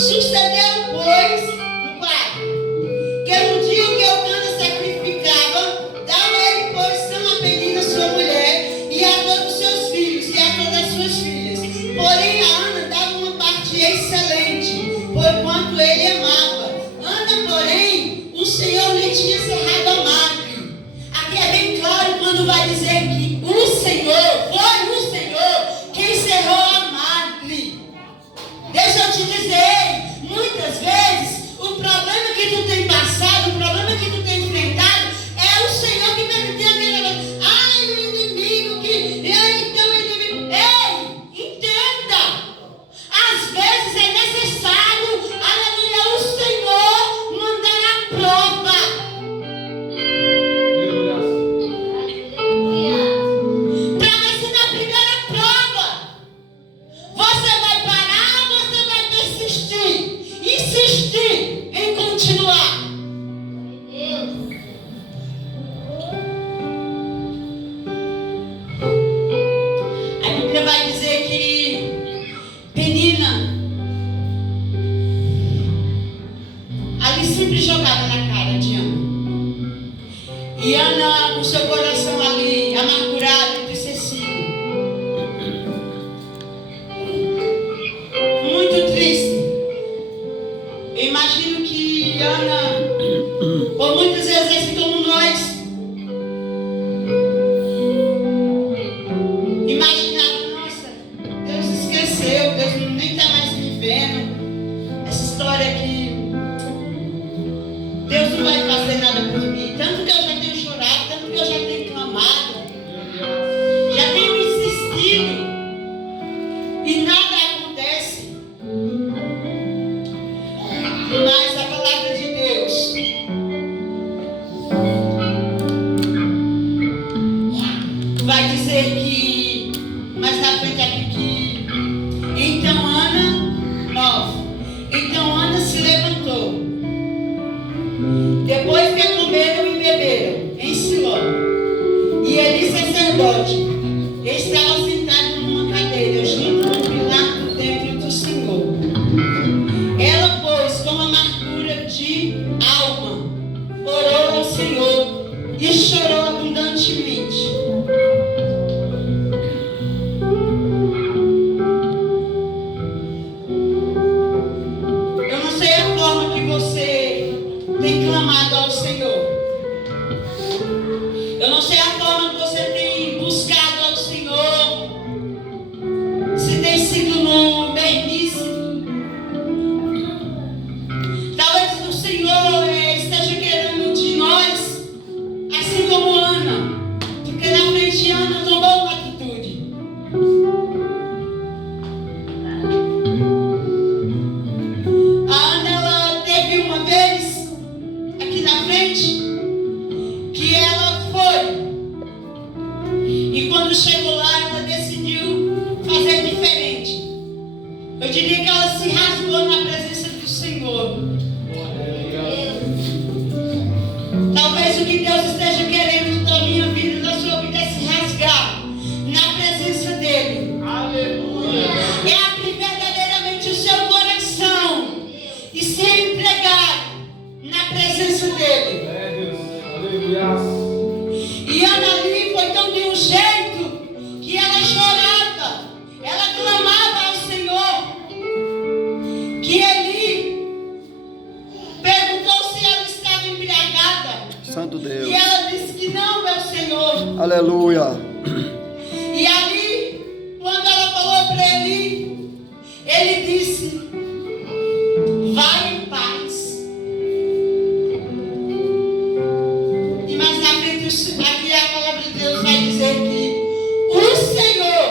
Sucedeu, pois, no 4, que no dia em que Eucana sacrificava, dava ele porção a Penina, sua mulher, e a todos os seus filhos, e a todas as suas filhas. Porém, a Ana dava uma parte excelente, porquanto ele amava. Ana, porém, o Senhor lhe tinha cerrado a madre. Aqui é bem claro quando vai dizer que o Senhor, foi o Senhor quem cerrou a madre. Deixa eu te dizer, muitas vezes, o problema que tu tem passado, o problema que tu tem enfrentado, é o Senhor que permitiu aquele negócio. Ai, o inimigo que... Então o inimigo... Ei, entenda! Às vezes é necessário, aleluia, o Senhor mandar a prova. Para ver se na primeira prova você vai parar ou você vai persistir, insistir em continuar. A Bíblia vai dizer que Penina ali sempre jogava na cara de Ana. E Ana, com seu coração ali amargurado, entristecido, muito triste. Eu imagino que Ana, por muitas vezes assim como nós, imaginava, nossa, Deus esqueceu, Deus nem está mais me vendo. Essa história que Deus não vai fazer nada por mim. Tanto que eu já tenho chorado, tanto que eu já tenho clamado, já tenho insistido e nada acontece. Mas a palavra de Deus vai dizer que, mais na frente aqui, que então Ana, 9, então Ana se levantou, depois que comeram e beberam em Siló, e Eli, sacerdote, estava sentado numa cadeira junto ao pilar do templo do Senhor. Ela, pois, com amargura de alma, orou ao Senhor e chorou abundantemente. Eu não sei a forma que você tem clamado ao Senhor. Eu não sei a forma que você tem buscado ao Senhor. Se tem sido no bernice. Talvez o Senhor esteja querendo de nós, assim como Ana, porque na frente de Ana tomou uma atitude. A Ana, ela teve uma vez aqui na frente que ela foi, e quando chegou lá ela decidiu fazer diferente. Eu diria que ela se rasgou na presença do Senhor. Talvez o que Deus esteja querendo da minha vida, da sua vida, é se rasgar na presença dEle. É abrir verdadeiramente o seu coração e se entregar na presença dEle. E Ana ali foi tão de um jeito que ela chorava, ela clamava ao Senhor, que Eli perguntou se ela estava embriagada. Santo Deus. E ela disse que não, meu Senhor. Aleluia. E ali, quando ela falou para Eli, ele disse: vai em paz. E mais na frente, aqui a palavra de Deus vai dizer que o Senhor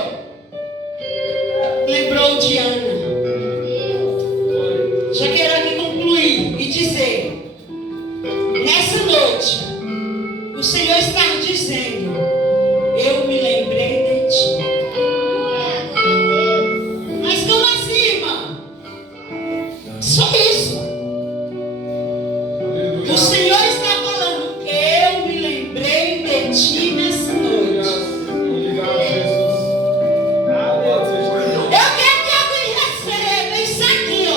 lembrou de Ana. Já quero aqui concluir e dizer: nessa noite, o Senhor está dizendo: eu me lembrei de ti. Mas como assim, irmã? Só isso. O Senhor está falando: eu me lembrei de ti nessa noite. Eu quero que alguém receba isso aqui, ó.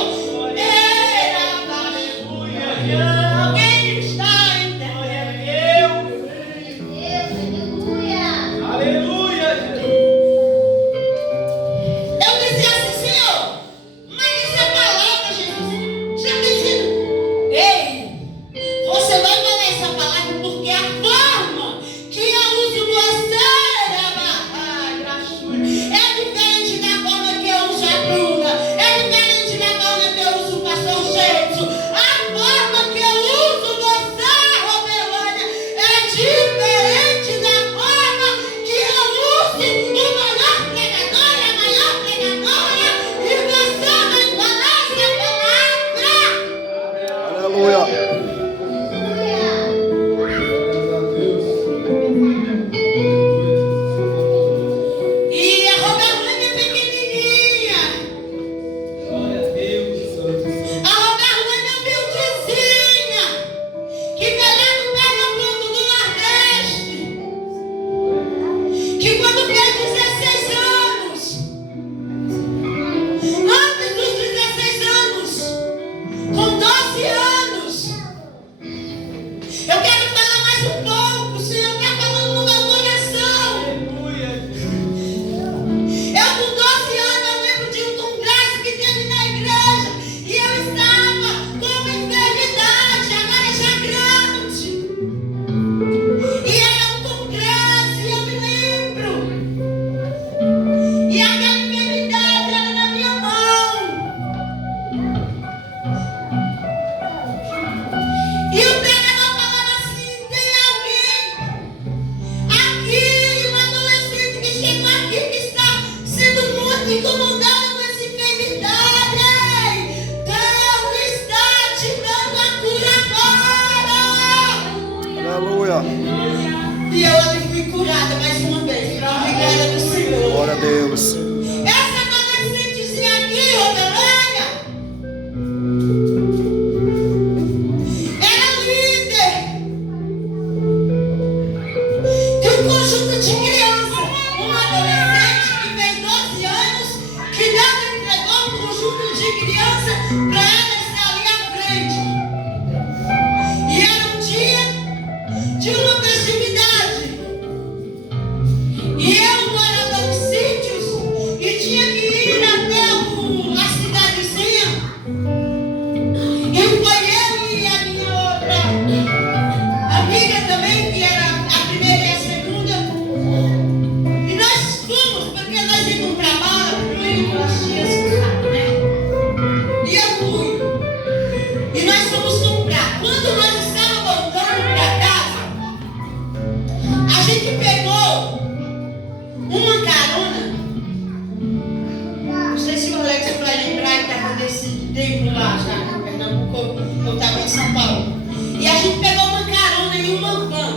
Pernambuco, eu estava em São Paulo. E a gente pegou uma carona em uma van.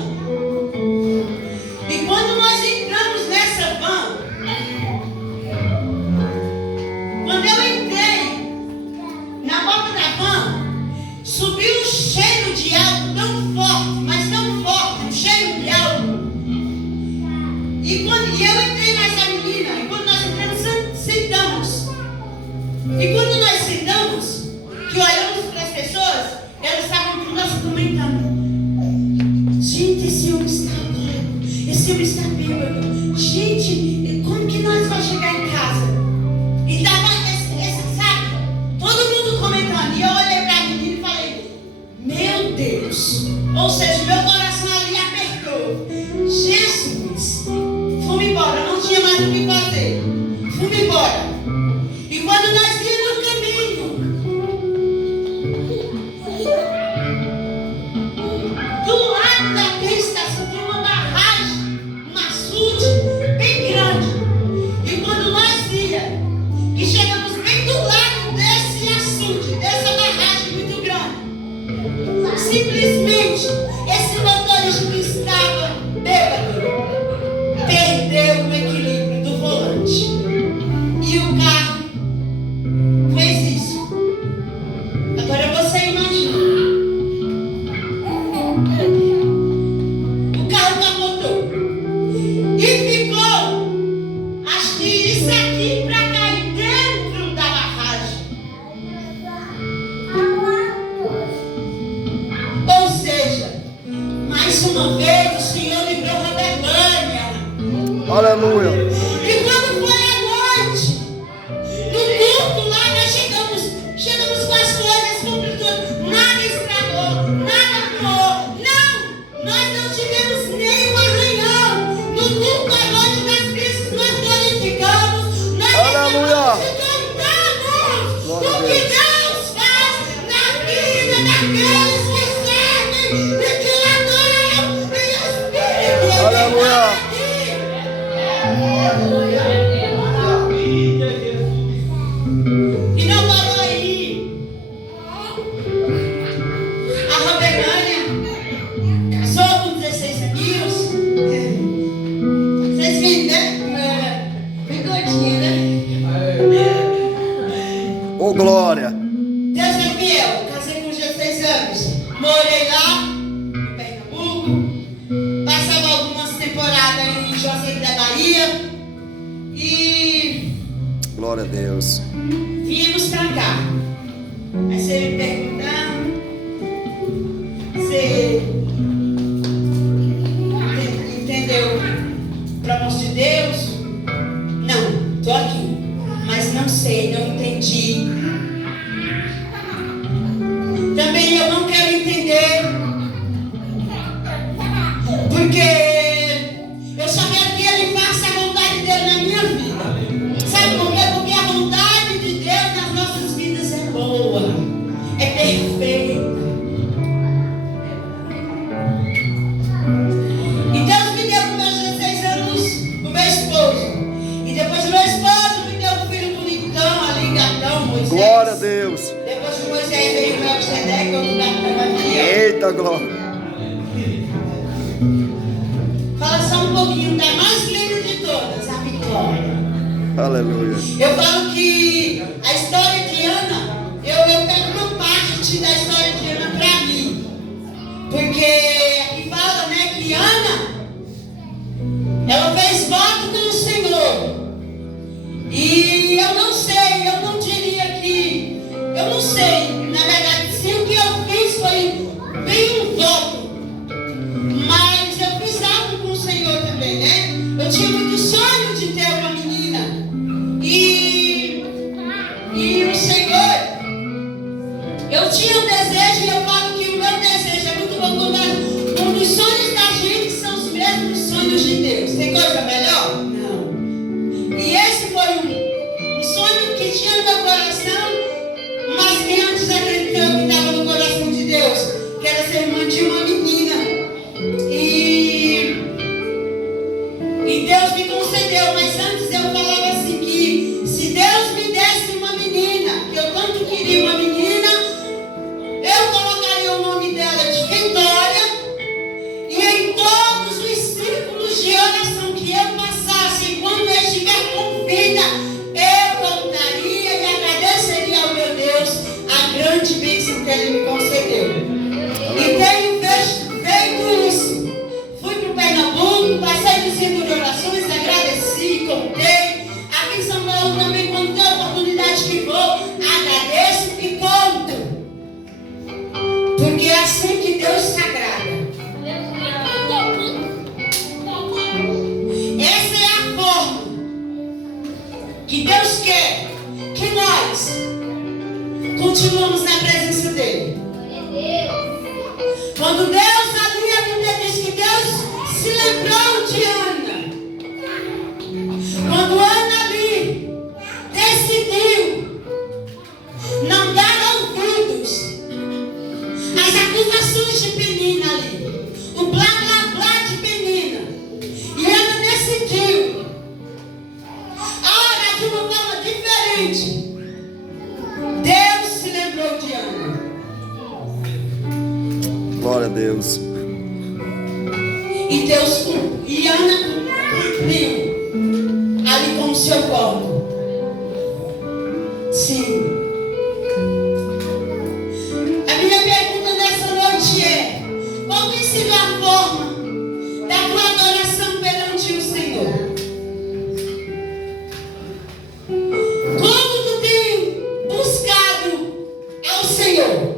E quando nós entramos nessa van, quando eu entrei na porta da van, subiu um cheiro de álcool tão forte, mas tão forte, um cheiro de álcool. E eu entrei nessa menina, e quando nós entramos, sentamos. E quando nós sentamos, que olhamos para as pessoas, elas estavam todas comentando: gente, esse homem está louco, esse homem está bêbado. Gente, como que nós vamos chegar em casa? E dava sabe, todo mundo comentando. E eu olhei para a menina e falei: meu Deus. Ou seja, meu coração ali apertou. Jesus. Fomos embora, não tinha mais o que fazer. Fomos embora. E quando nós vimos no caminho, do lado daquela estação tinha uma barragem, um açude bem grande. E quando nós víamos que chegamos bem do lado desse açude, dessa barragem muito grande, simplesmente esse motorista que estava bêbado perdeu o equilíbrio do volante. E o carro fez isso. Agora você imagina. O carro capotou. E ficou, acho que isso aqui para cair dentro da barragem. Ou seja, mais uma vez o Senhor livrou a Betânia. Aleluia. E quando foi à noite, no culto lá, nós chegamos com as coisas, com tudo. Nada estragou, nada voou. Não, nós não tivemos nenhum arranhão. No culto à noite das bênçãos, nós glorificamos, nós Aleluia. cantamos o que Deus faz na vida daqueles que servem e que adoram em espírito e em Aleluia. verdade. E não parou aí. A Roberânia casou com 16 aninhos. Vocês viram, né? Bem gordinha, né? Ô, glória. Deus é fiel. Casei com 16 anos. Morei lá, no Pernambuco. Passava algumas temporadas em Juazeiro da Bahia. E Glória a Deus. viemos pra cá. Aí você me perguntando, você entendeu o propósito de Deus? Não, tô aqui, mas não sei, não entendi. Também eu não quero entender, porque eu só quero que Ele faça a vontade dele na minha vida. Sabe por quê? Porque a vontade de Deus nas nossas vidas é boa, é perfeita. E Deus me deu com meus 16 anos o meu esposo. E depois o meu esposo me deu um filho bonitão ali, gatão, Moisés. Glória a Deus. Depois de Moisés veio o Melquisedeque, outro gatão ali. Eita, glória. Fala só um pouquinho da mais linda de todas, a Vitória. Aleluia. Eu falo que a história de Ana, eu pego uma parte da história de Ana pra mim. Porque aqui fala, né, que Ana, ela fez voto com o Senhor. E eu não sei, eu não diria que, eu não sei, na verdade, se o que eu fiz foi bem um voto. Mas eu fiz algo com o Senhor também, né? Eu tinha muito sonho de ter uma menina. E o Senhor, eu tinha um desejo, e eu falo que o meu desejo é muito bom quando os sonhos da gente são os mesmos sonhos de Deus. Tem coisa melhor? Não. E esse foi um sonho que tinha no meu coração, mas que antes acreditava que estava no coração de Deus, que era ser irmã de uma menina. E Deus me concedeu, mas antes eu falava assim que se Deus me desse uma menina, que eu tanto queria uma menina, faz? Continuamos na presença dele. Quando Deus ali, a Bíblia diz que Deus se lembrou de Ana. Quando Ana ali decidiu não dar ouvidos às acusações de Penina ali, o blá blá blá de Penina, e Ana decidiu orar de uma forma diferente. Deus se lembrou de Ana. Glória a Deus. E Ana cumpriu ali com o seu corpo. Sim. A minha pergunta nessa noite é: qual tem sido a forma da tua adoração perante o Senhor? Como tu tem buscado ao Senhor?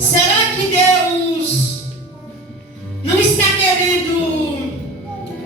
Será que Deus não está querendo